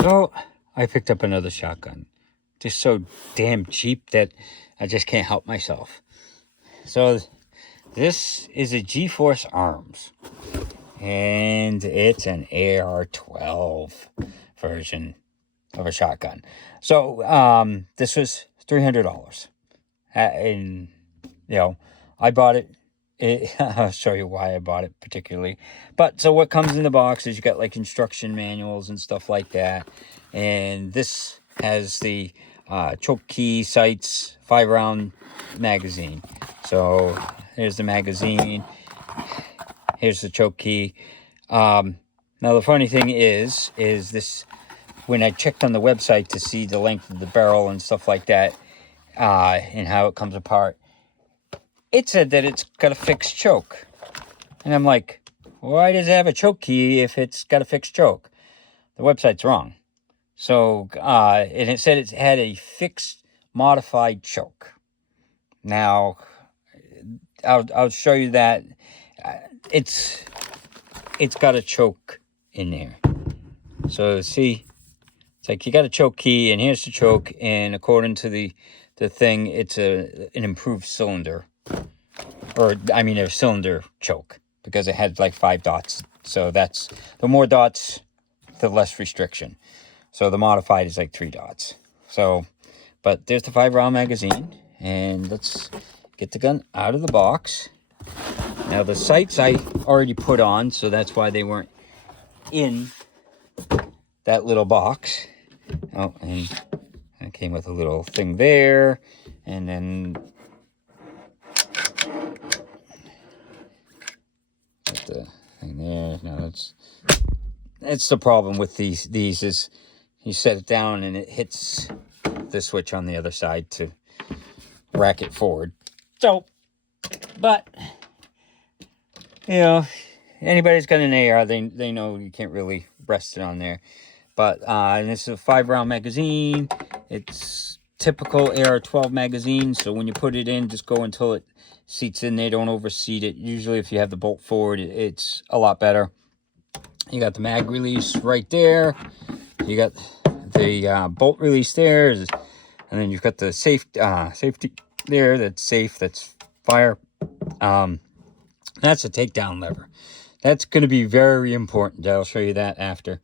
So I picked up another shotgun. Just so damn cheap that I just can't help myself. So this is a G-Force Arms. And it's an AR12 version of a shotgun. So this was $300. And, you know, I bought it. I'll show you why I bought it particularly. But so what comes in the box is you got like instruction manuals and stuff like that. And this has the choke key, sights, 5-round magazine. So here's the magazine. Here's the choke key. Now the funny thing is this, when I checked on the website to see the length of the barrel and stuff like that, and how it comes apart, it said that it's got a fixed choke. And I'm like, why does it have a choke key if it's got a fixed choke? The website's wrong. So, and it said it had a fixed modified choke. Now, I'll show you that. It's got a choke in there. So see, it's like you got a choke key, and here's the choke, and according to the thing, it's an improved cylinder. Or, I mean, a cylinder choke, because it had like 5 dots. So that's, the more dots, the less restriction. So the modified is like 3 dots. So, but there's the 5-round magazine. And let's get the gun out of the box. Now the sights I already put on, so that's why they weren't in that little box. Oh, and it came with a little thing there. And then the thing there. Now that's the problem with these is you set it down and it hits the switch on the other side to rack it forward. So, but you know, anybody's got an AR, they know you can't really rest it on there. But and this is a 5-round magazine. It's typical AR12 magazine, so when you put it in, just go until it seats in there. Don't overseat it. Usually if you have the bolt forward, it's a lot better. You got the mag release right there. You got the bolt release there, and then you've got the safety there. That's safe. That's fire. That's a takedown lever. That's going to be very important. I'll show you that after.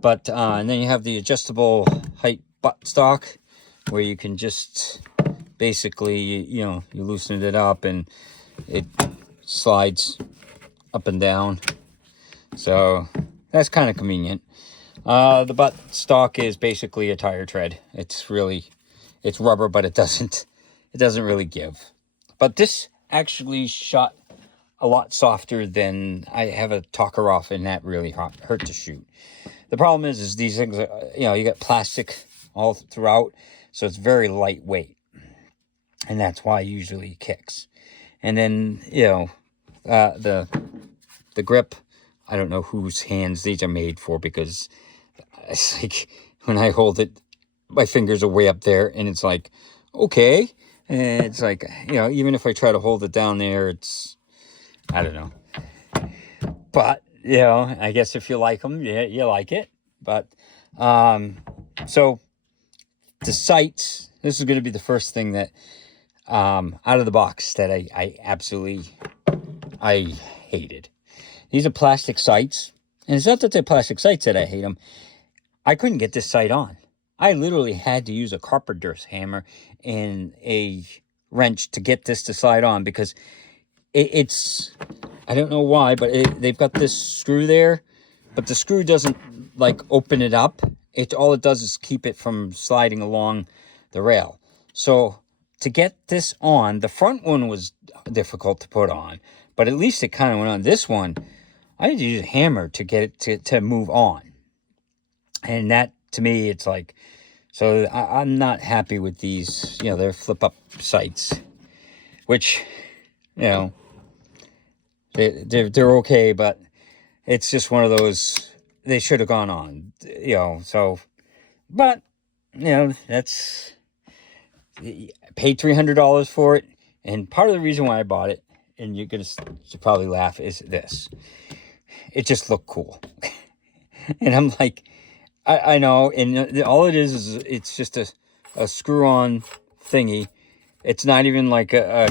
But and then you have the adjustable height butt stock, where you can just basically, you loosen it up and it slides up and down. So that's kind of convenient. The butt stock is basically a tire tread. It's rubber, but it doesn't really give. But this actually shot a lot softer than I have a talker off, and that really hurt to shoot. The problem is these things are, you got plastic all throughout, so it's very lightweight, and that's why it usually kicks. And then the grip, I don't know whose hands these are made for, because it's like when I hold it, my fingers are way up there, and it's like, okay, and it's like, even if I try to hold it down there, it's, I don't know. But I guess if you like them, you like it. But so the sights, this is going to be the first thing that out of the box that I absolutely hated. These are plastic sights, and it's not that they're plastic sights that I hate them. I couldn't get this sight on. I literally had to use a carpenter's hammer and a wrench to get this to slide on, because it's, I don't know why, but they've got this screw there, but the screw doesn't like open it up. All it does is keep it from sliding along the rail. So to get this on, the front one was difficult to put on, but at least it kind of went on. This one, I had to use a hammer to get it to move on. And that, to me, it's like, so I'm not happy with these, they're flip-up sights, which, they're okay, but it's just one of those, they should have gone on, so, but, that's, I paid $300 for it, and part of the reason why I bought it, and you're going to probably laugh, is this. It just looked cool. And I'm like, I know, and all it is it's just a screw-on thingy. It's not even like a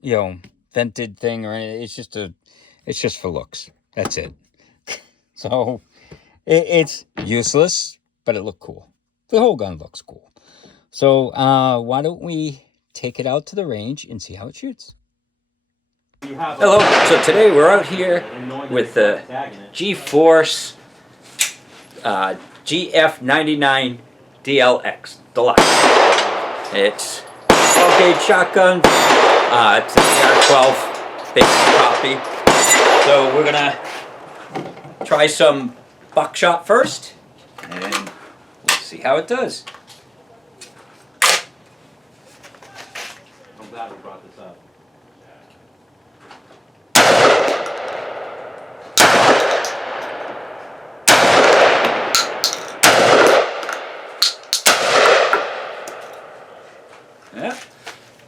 you know, vented thing or anything. It's just for looks. That's it. So it's useless, but it looked cool. The whole gun looks cool. So why don't we take it out to the range and see how it shoots? Hello. So today we're out here with the D-Force GF99-DLX Deluxe. It's 12-gauge shotgun. It's an AR12 basic copy. So we're gonna try some buckshot first, and we'll see how it does. I'm glad we brought this up. Yeah,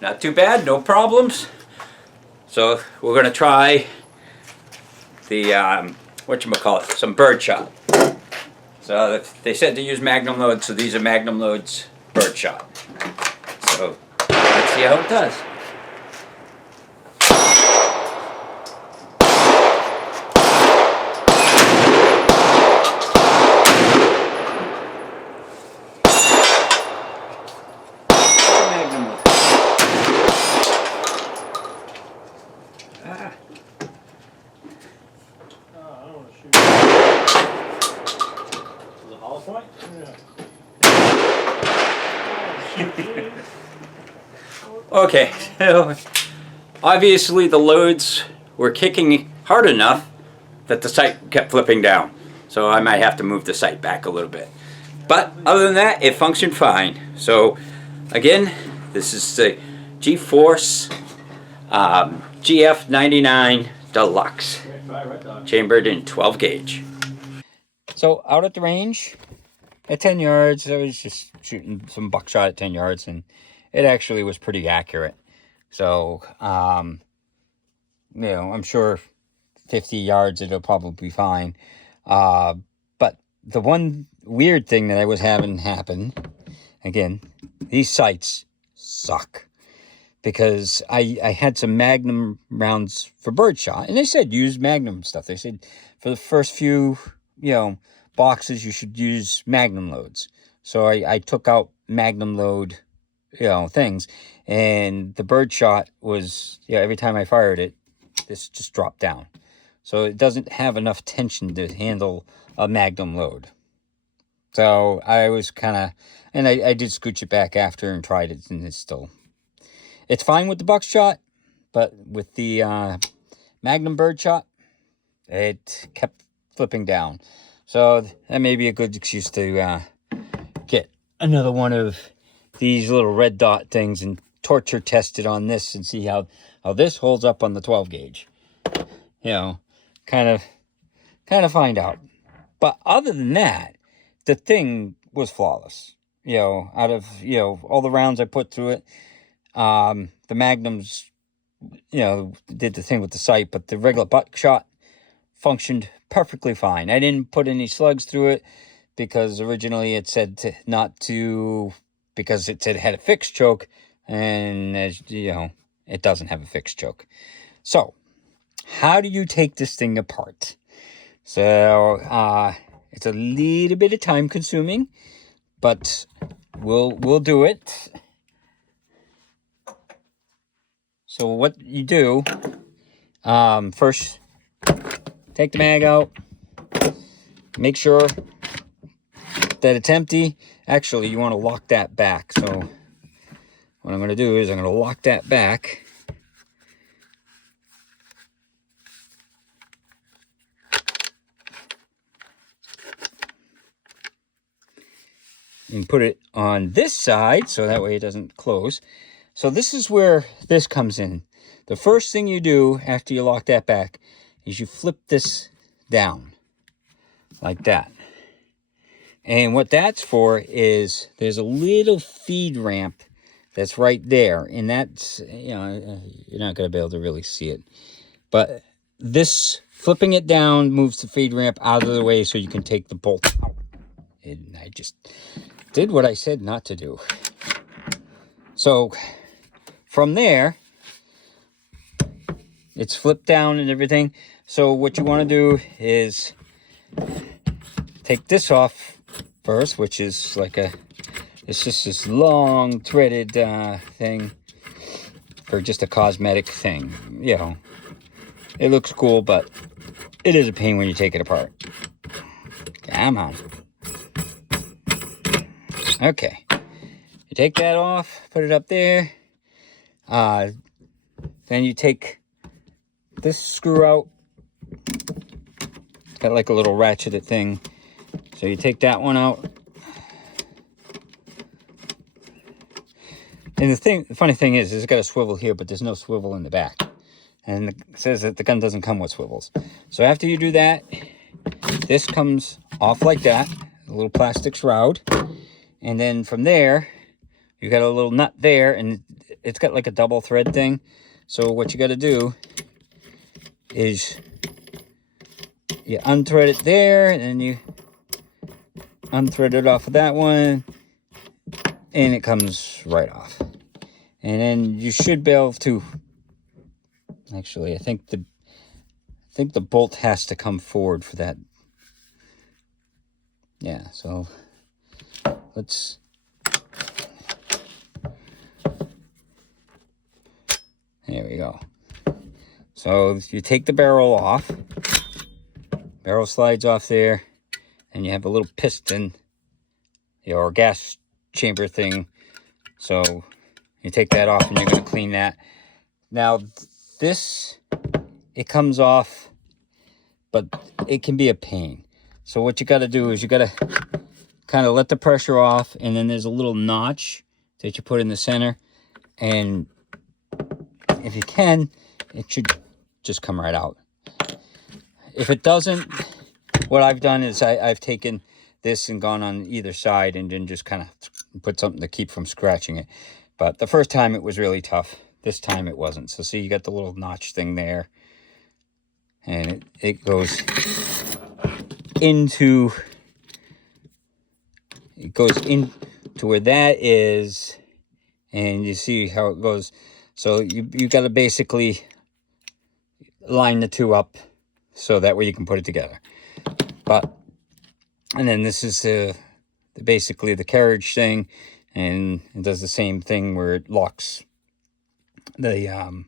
not too bad, no problems. So we're gonna try the whatchamacallit, some birdshot. So they said to use magnum loads, so these are magnum loads birdshot. So let's see how it does. Magnum load. Ah. I don't want to shoot. Was it hollow point? Yeah. Okay, so obviously the loads were kicking hard enough that the sight kept flipping down. So I might have to move the sight back a little bit. But other than that, it functioned fine. So again, this is the D-Force GF99 Deluxe, chambered in 12 gauge. So out at the range, at 10 yards, I was just shooting some buckshot at 10 yards, and it actually was pretty accurate. So, you know, I'm sure 50 yards it'll probably be fine. But the one weird thing that I was having happen, again, these sights suck. Because I had some Magnum rounds for birdshot, and they said use Magnum stuff. They said for the first few, you know, boxes you should use Magnum loads. So I took out Magnum load, you know, things, and the birdshot was, yeah, every time I fired it, this just dropped down. So it doesn't have enough tension to handle a Magnum load. So I was kind of, and I did scooch it back after and tried it, and it's fine with the buckshot, but with the Magnum birdshot, it kept flipping down. So that may be a good excuse to get another one of these little red dot things and torture test it on this and see how this holds up on the 12 gauge. You know, kind of find out. But other than that, the thing was flawless. You know, out of, you know, all the rounds I put through it, the Magnums, you know, did the thing with the sight, but the regular buckshot functioned perfectly fine. I didn't put any slugs through it because originally it said because it said it had a fixed choke, and as you know, it doesn't have a fixed choke. So, how do you take this thing apart? So, it's a little bit of time consuming, but we'll do it. So what you do, first, take the mag out, make sure that it's empty. Actually, you want to lock that back. So what I'm going to do is I'm going to lock that back. And put it on this side, so that way it doesn't close. So this is where this comes in. The first thing you do after you lock that back is you flip this down like that. And what that's for is there's a little feed ramp that's right there. And that's, you know, you're not going to be able to really see it. But this, flipping it down, moves the feed ramp out of the way so you can take the bolt out. And I just did what I said not to do. So from there, it's flipped down and everything. So what you want to do is take this off first, which is like it's just this long threaded thing for just a cosmetic thing. You know, it looks cool, but it is a pain when you take it apart. Come on. Okay. You take that off, put it up there. Then you take this screw out. It's got like a little ratcheted thing. So you take that one out. And the funny thing is it's got a swivel here, but there's no swivel in the back. And it says that the gun doesn't come with swivels. So after you do that, this comes off like that, a little plastic shroud. And then from there, you got a little nut there, and it's got like a double thread thing. So what you got to do is you unthread it there, and then you unthread it off of that one, and it comes right off. And then you should be able to, actually, I think the bolt has to come forward for that. Yeah, so let's, there we go. So you take the barrel off, barrel slides off there, and you have a little piston, or gas chamber thing. So you take that off and you're going to clean that. Now this, it comes off, but it can be a pain. So what you got to do is you got to kind of let the pressure off, and then there's a little notch that you put in the center, and if you can, it should just come right out. If it doesn't, what I've done is I've taken this and gone on either side and then just kind of put something to keep from scratching it. But the first time it was really tough. This time it wasn't. So see, you got the little notch thing there, and it goes into, where that is, and you see how it goes. So you got to basically line the two up so that way you can put it together. And then this is basically the carriage thing, and it does the same thing where it locks the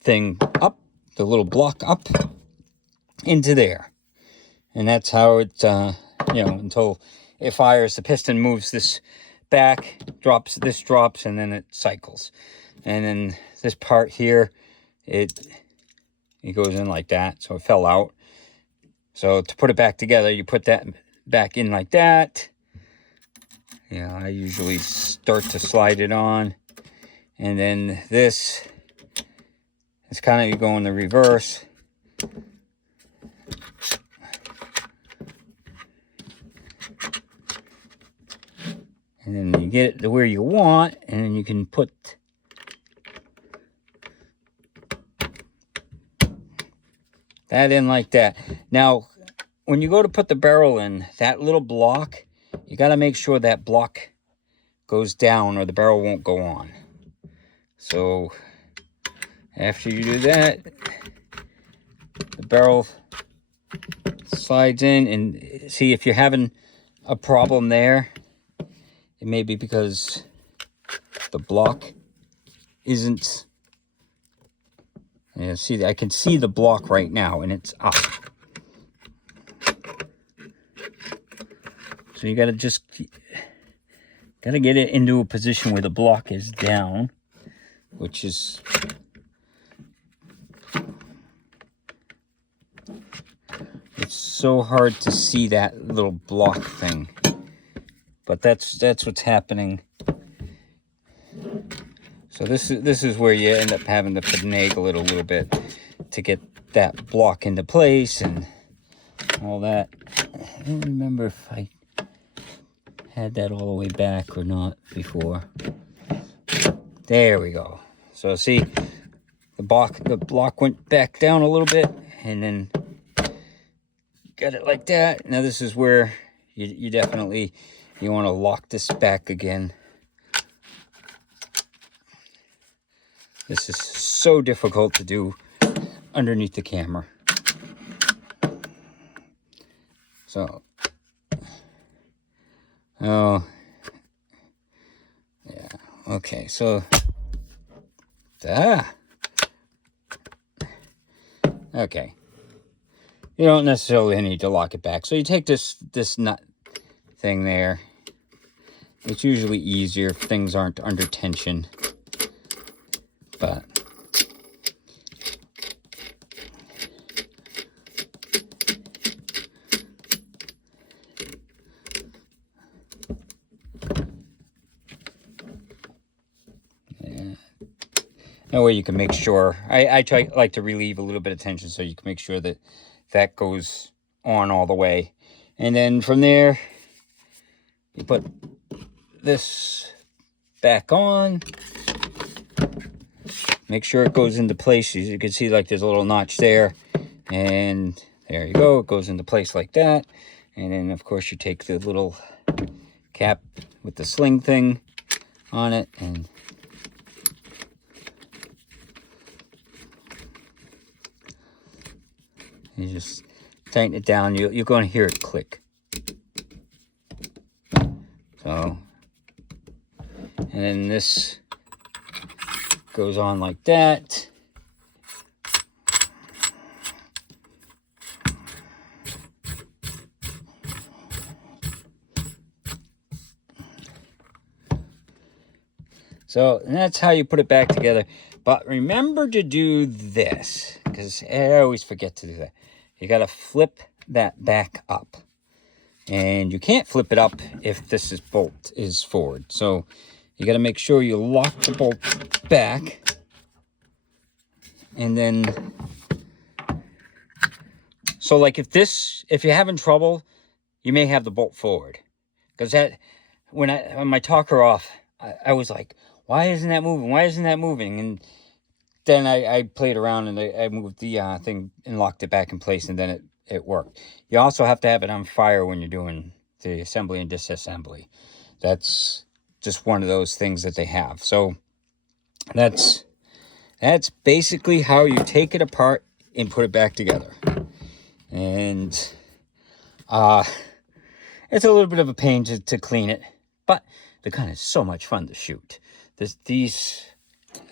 thing up, the little block up into there. And that's how it, until it fires, the piston moves this back, this drops, and then it cycles. And then this part here, it goes in like that, so it fell out. So to put it back together, you put that back in like that. Yeah, I usually start to slide it on. And then this, it's kind of, you go in the reverse. And then you get it to where you want, and then you can put that in like that. Now, when you go to put the barrel in, that little block, you got to make sure that block goes down or the barrel won't go on. So after you do that, the barrel slides in, and see, if you're having a problem there, it may be because the block isn't, see, I can see the block right now, and it's up. So you got to get it into a position where the block is down, which is, it's so hard to see that little block thing, but that's what's happening. So this is where you end up having to finagle it a little bit to get that block into place and all that. I don't remember if I had that all the way back or not before. There we go. So see, the block went back down a little bit, and then got it like that. Now this is where you definitely, you want to lock this back again. This is so difficult to do underneath the camera. So, oh, yeah, okay, so, okay. You don't necessarily need to lock it back. So you take this nut thing there. It's usually easier if things aren't under tension. But yeah. That way you can make sure. I like to relieve a little bit of tension so you can make sure that that goes on all the way. And then from there, you put this back on. Make sure it goes into place. As you can see, like there's a little notch there. And there you go. It goes into place like that. And then, of course, you take the little cap with the sling thing on it. And you just tighten it down. You're going to hear it click. So, and then this goes on like that. So, and that's how you put it back together. But remember to do this, because I always forget to do that. You got to flip that back up. And you can't flip it up if this bolt is forward. So you got to make sure you lock the bolt back. And then, so like if you're having trouble, you may have the bolt forward. Because that, when my talker off, I was like, why isn't that moving? Why isn't that moving? And then I played around and I moved the thing and locked it back in place, and then it worked. You also have to have it on fire when you're doing the assembly and disassembly. That's just one of those things that they have. So that's basically how you take it apart and put it back together. And it's a little bit of a pain to clean it, but the gun is so much fun to shoot. These,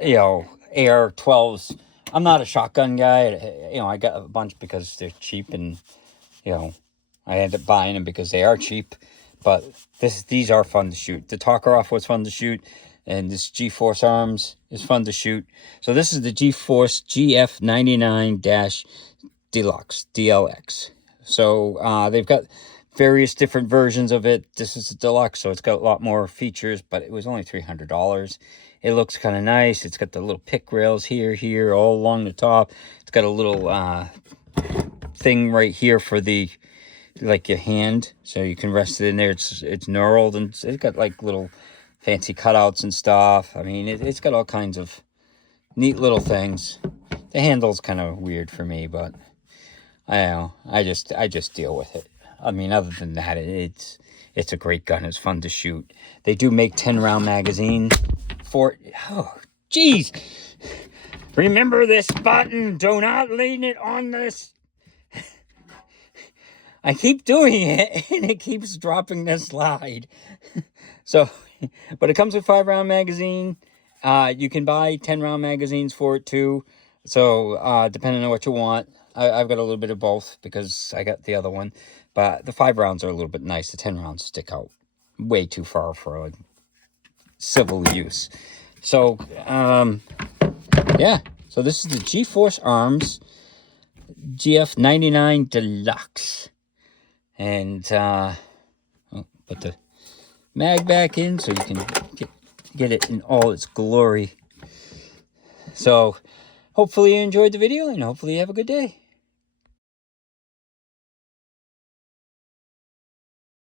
you know, AR12s. I'm not a shotgun guy. You know, I got a bunch because they're cheap, and you know, I ended up buying them because they are cheap. But these are fun to shoot. The Talker-Off was fun to shoot, and this G-Force Arms is fun to shoot. So this is the D-Force GF99-DLX. So they've got various different versions of it. This is the deluxe, so it's got a lot more features, but it was only $300. It looks kind of nice. It's got the little pick rails here, all along the top. It's got a little thing right here for the, like your hand, so you can rest it in there. It's knurled, and it's got like little fancy cutouts and stuff. I mean, it's got all kinds of neat little things. The handle's kind of weird for me, but I don't know. I just deal with it. I mean, other than that, it's a great gun. It's fun to shoot. They do make 10-round magazine for it. Oh, jeez. Remember this button. Do not lean it on this. I keep doing it, and it keeps dropping the slide. So, but it comes with 5-round magazine. You can buy 10-round magazines for it, too. So, depending on what you want. I've got a little bit of both because I got the other one. But the 5 rounds are a little bit nice. The 10 rounds stick out way too far for civil use. So, yeah. So this is the G-Force Arms GF99-DLX. And I'll put the mag back in so you can get it in all its glory. So hopefully you enjoyed the video, and hopefully you have a good day.